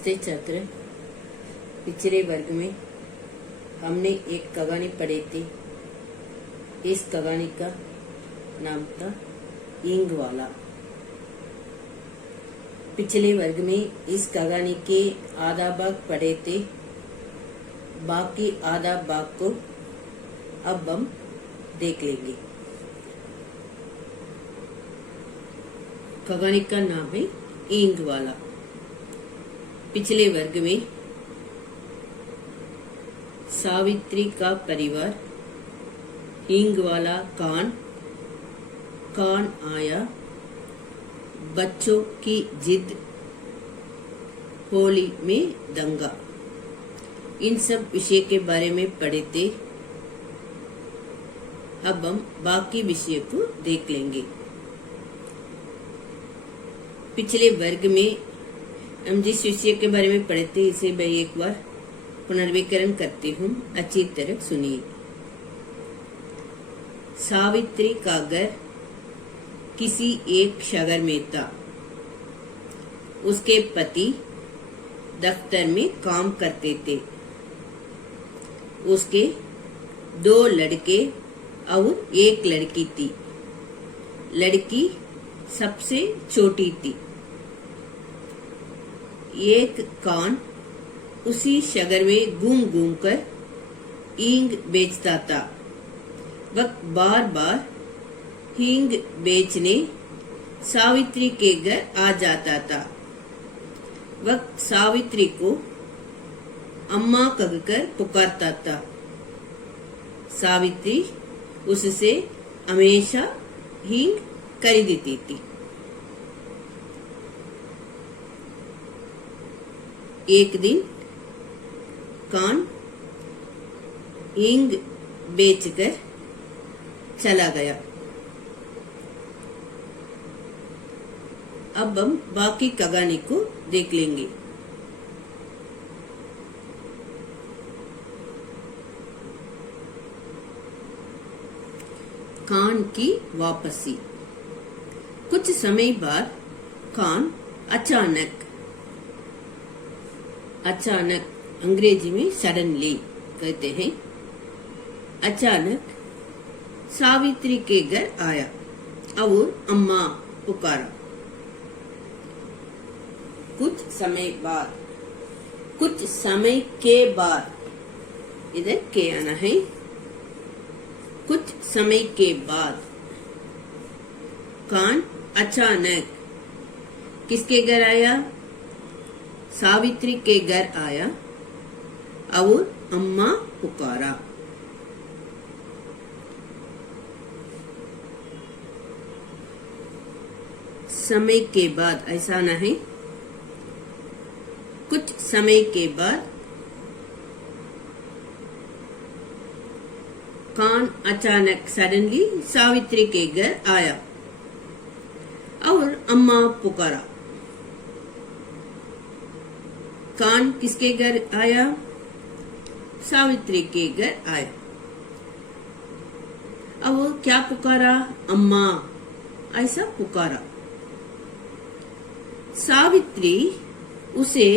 नमस्ते छात्र। पिछले वर्ग में हमने एक कहानी पढ़ी थी। इस कहानी का नाम था ईंग वाला। पिछले वर्ग में इस कहानी के आधा भाग पढ़े थे। बाकी आधा भाग को अब हम देख लेंगे। कहानी का नाम है ईंग वाला। पिछले वर्ग में सावित्री का परिवार हींग वाला कान आया, बच्चों की जिद, होली में दंगा, इन सब विषय के बारे में पढ़े थे। अब हम बाकी विषय को देख लेंगे। पिछले वर्ग में हम जिस विषय के बारे में पढ़े थे इसे मैं एक बार पुनर्विकरण करती हूँ, अच्छी तरह सुनिए। सावित्री का घर किसी एक शहर में था। उसके पति दफ्तर में काम करते थे। उसके 2 लड़के और 1 लड़की थी। लड़की सबसे छोटी थी। एक कान उसी शहर में घूम घूम कर हींग बेचता था। वह बार बार हींग बेचने सावित्री के घर आ जाता था। वह सावित्री को अम्मा कहकर पुकारता था। सावित्री उससे हमेशा हींग खरीदती थी। एक दिन कान हींग बेचकर चला गया। अब हम बाकी कहानी को देख लेंगे। कान की वापसी। कुछ समय बाद कान अचानक अंग्रेजी में सडनली कहते हैं, अचानक सावित्री के घर आया और अम्मा पुकारा। कुछ समय के बाद इधर के आना है। कुछ समय के बाद कान अचानक किसके घर आया? सावित्री के घर आया और अम्मा पुकारा। समय के बाद ऐसा न है। कुछ समय के बाद कान अचानक सडनली सावित्री के घर आया और अम्मा पुकारा। कान किसके घर आया? सावित्री के घर आया। अब वो क्या पुकारा? अम्मा ऐसा पुकारा। सावित्री उसे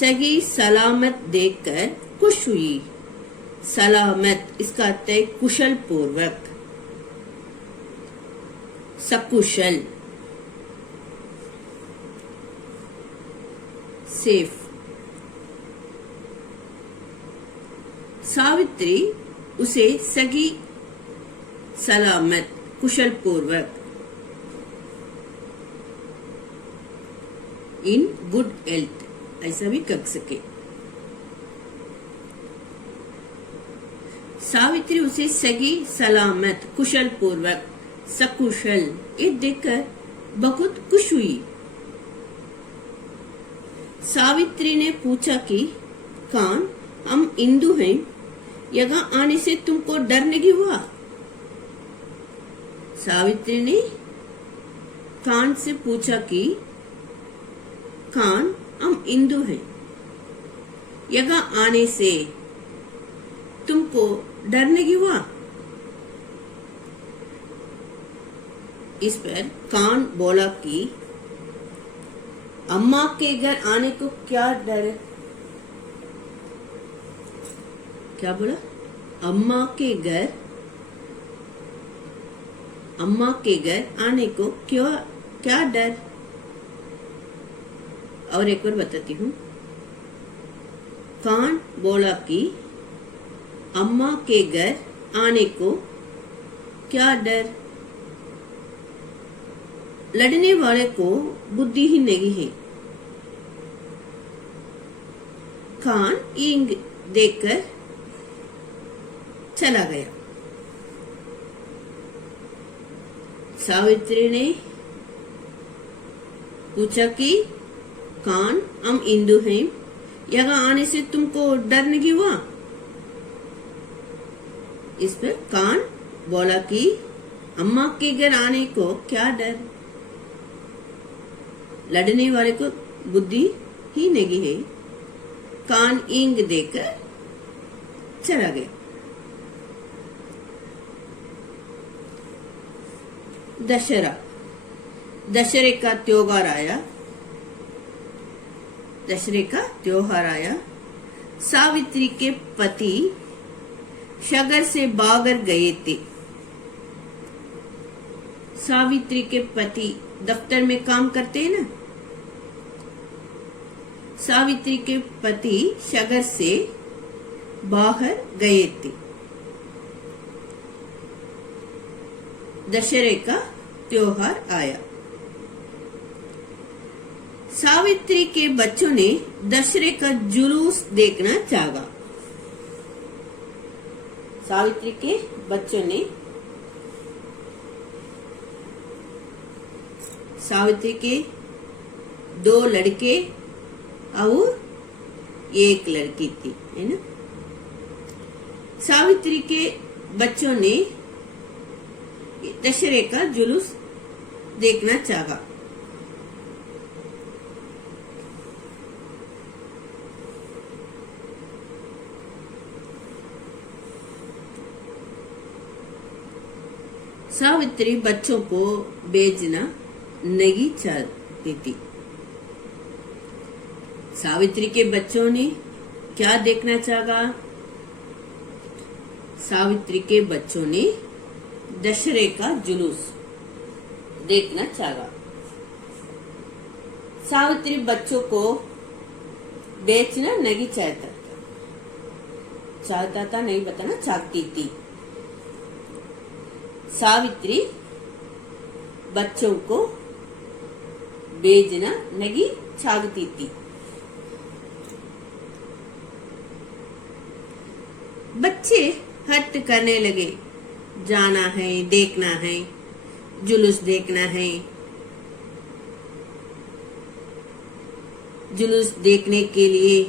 सही सलामत देखकर खुश हुई। सलामत इसका अर्थ है कुशल पूर्वक, सकुशल, सेफ। सावित्री उसे सही सलामत कुशल पूर्वक इन गुड हेल्थ ऐसा भी कह सके। सावित्री उसे सही सलामत कुशल पूर्वक सकुशल ये देखकर बहुत खुश हुई। सावित्री ने पूछा कि कान, हम हिंदू हैं, यहाँ आने से तुमको डर नहीं हुआ? सावित्री ने कान से पूछा कि कान, हम हिंदू हैं, यहाँ आने से तुमको डर नहीं हुआ? इस पर कान बोला कि अम्मा के घर आने को क्या डर है? क्या बोला? अम्मा के घर आने को क्या डर? और एक बार बताती हूँ। कान बोला कि अम्मा के घर आने को क्या डर? लड़ने वाले को बुद्धि ही नहीं है। कान ईंग देखकर चला गया। सावित्री ने पूछा कि कान हम हिंदू हैं, यहाँ आने से तुमको डर नहीं हुआ? इस पर कान बोला कि अम्मा के घर आने को क्या डर? लड़ने वाले को बुद्धि ही नहीं है। कान ईंग देकर चला गया। दशहरा, दशहरे का त्योहार आया। सावित्री के पति शगर से भागकर गए थे। सावित्री के पति दफ्तर में काम करते हैं ना। सावित्री के पति शगर से बाहर गए थे। दशहरे का त्योहार आया। सावित्री के बच्चों ने दशहरे का जुलूस देखना चाहा। सावित्री के बच्चों ने सावित्री के 2 लड़के और 1 लड़की थी, है ना। सावित्री के बच्चों ने दशहरे का जुलूस देखना चाहा। सावित्री बच्चों को भेजना नहीं चाहती थी। सावित्री के बच्चों ने क्या देखना चाहा? सावित्री के बच्चों ने दशहरे का जुलूस देखना चाहा। सावित्री बच्चों को बेचना नहीं चाहता था, नहीं बताना चाहती थी। सावित्री बच्चों को बेचना नहीं चाहती थी। बच्चे हट करने लगे। जाना है, देखना है, जुलूस देखना है। जुलूस देखने के लिए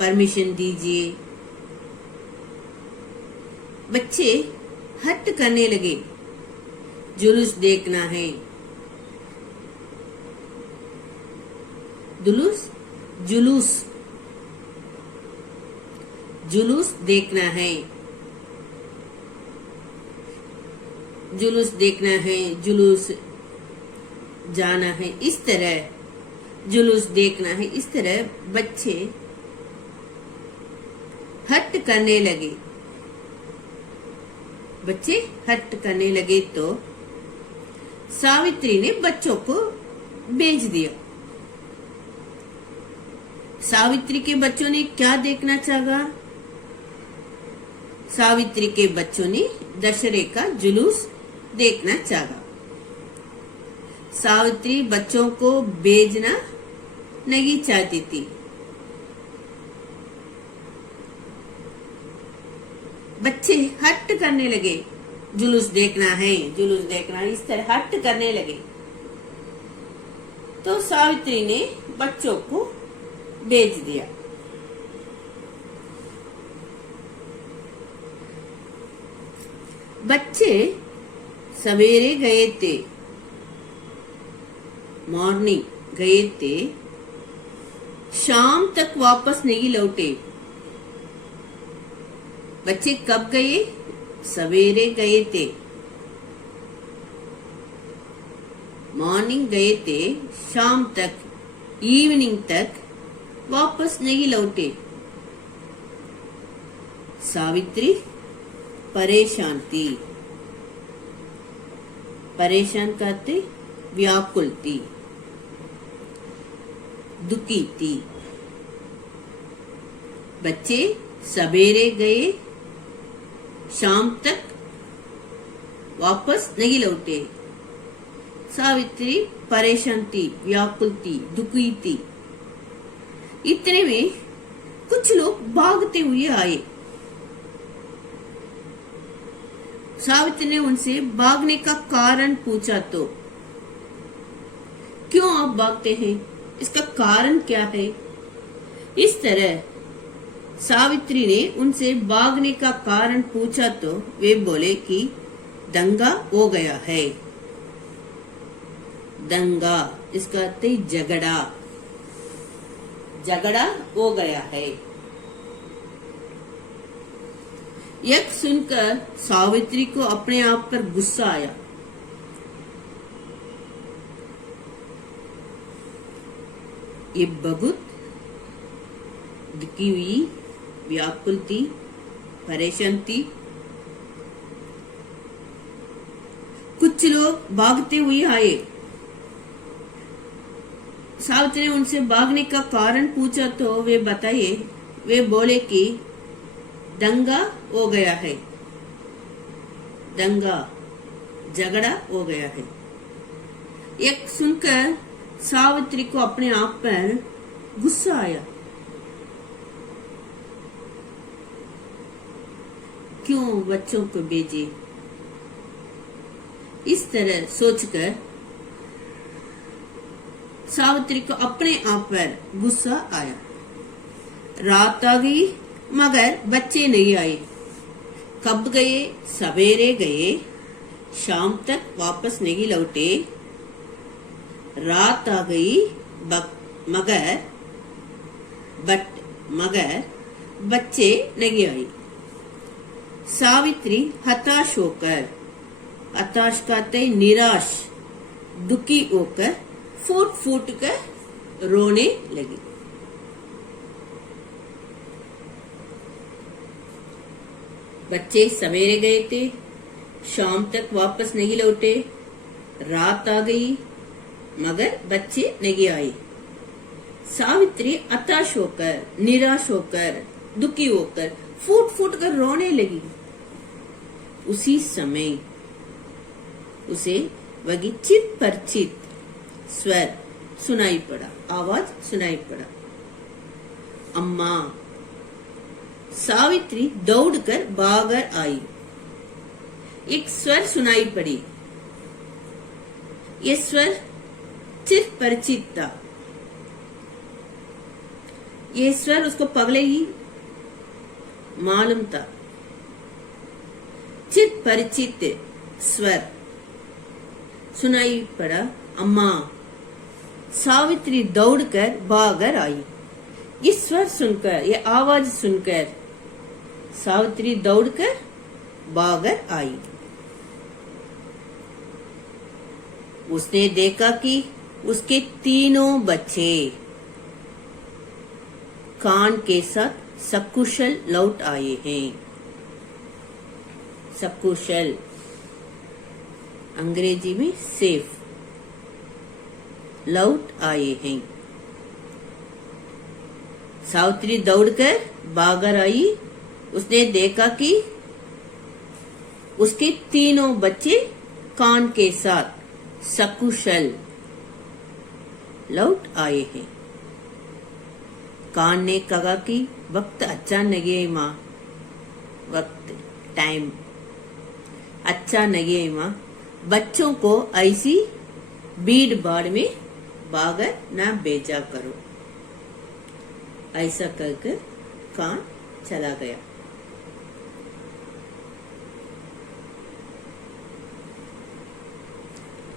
परमिशन दीजिए। बच्चे हट करने लगे। जुलूस देखना है। जुलूस देखना है। जुलूस देखना है, जुलूस जाना है, इस तरह जुलूस देखना है। इस तरह बच्चे हट करने लगे। बच्चे हट करने लगे तो सावित्री ने बच्चों को भेज दिया। सावित्री के बच्चों ने क्या देखना चाहा? सावित्री के बच्चों ने दशहरे का जुलूस देखना चाहा। सावित्री बच्चों को भेजना नहीं चाहती थी। बच्चे हट करने लगे। जुलूस देखना है, जुलूस देखना है, इस तरह हट करने लगे तो सावित्री ने बच्चों को भेज दिया। बच्चे सवेरे गए थे, मॉर्निंग गए थे, शाम तक वापस नहीं लौटे। बच्चे कब गए? सवेरे गए थे, मॉर्निंग गए थे, शाम तक, इवनिंग तक वापस नहीं लौटे। सावित्री परेशान थी। परेशान करते व्याकुल थी, दुखी थी। बच्चे सवेरे गए, शाम तक वापस नहीं लौटे। सावित्री परेशान थी, व्याकुल थी, दुखी थी। इतने में कुछ लोग भागते हुए आए। सावित्री ने उनसे भागने का कारण पूछा तो, क्यों आप भागते हैं, इसका कारण क्या है? इस तरह सावित्री ने उनसे भागने का कारण पूछा तो वे बोले कि दंगा हो गया है। दंगा इसका अर्थ है झगड़ा। झगड़ा हो गया है। यह सुनकर सावित्री को अपने आप पर गुस्सा आया। ये बहुत दुखी हुई, व्याकुल थी, परेशान थी। कुछ लोग भागते हुए आए। सावित्री ने उनसे भागने का कारण पूछा तो वे बताए, वे बोले कि दंगा हो गया है। दंगा झगड़ा हो गया है। यह सुनकर सावित्री को अपने आप पर गुस्सा आया। क्यों बच्चों को भेजे? इस तरह सोचकर सावित्री को अपने आप पर गुस्सा आया। रात आ गई मगर बच्चे नहीं आए। कब गए? सवेरे गए, शाम तक वापस नहीं लौटे। रात आ गई मगर बच्चे नहीं आए। सावित्री हताश होकर, हताश कहते निराश, दुखी होकर फूट फूट कर रोने लगी। बच्चे सवेरे गए थे, शाम तक वापस नहीं लौटे। रात आ गई मगर बच्चे नहीं आए। सावित्री हताश होकर, निराश होकर, दुखी होकर फूट फूट कर रोने लगी। उसी समय उसे वही चित परिचित स्वर सुनाई पड़ा, आवाज सुनाई पड़ा, अम्मा। सावित्री दौड़कर भागकर आई। एक स्वर सुनाई पड़ी। ये स्वर चिर परिचित था। ये स्वर उसको पगले ही मालूम था। चिर परिचित स्वर सुनाई पड़ा, अम्मा। सावित्री दौड़कर भागकर आई। ये स्वर सुनकर, ये आवाज सुनकर सावित्री दौड़कर भागकर आई। उसने देखा कि उसके तीनों बच्चे कान के साथ सकुशल लौट आए हैं। सकुशल अंग्रेजी में सेफ, लौट आए हैं। सावित्री दौड़कर भागकर आई। उसने देखा कि उसके तीनों बच्चे कान के साथ सकुशल लौट आए हैं। कान ने कहा कि वक्त अच्छा नहीं है माँ, वक्त टाइम अच्छा नहीं है माँ। बच्चों को ऐसी भीड़ भाड़ में भागर न भेजा करो। ऐसा कहकर कान चला गया।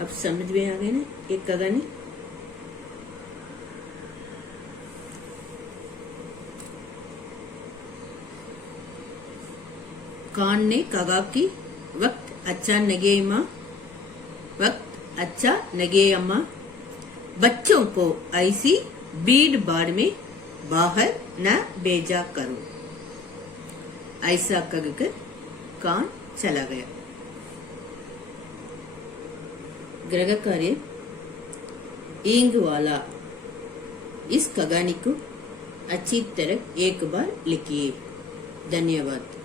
अब समझ में आ गए ना एक कहानी। कान ने कहा कि वक्त अच्छा नहीं है माँ, वक्त अच्छा लगे अम्मा, बच्चों को ऐसी भीड़ भाड़ में बाहर न भेजा करो। ऐसा कहकर कान चला गया। गृह कार्य ईंग वाला। इस कहानी को अच्छी तरह एक बार लिखिए। धन्यवाद।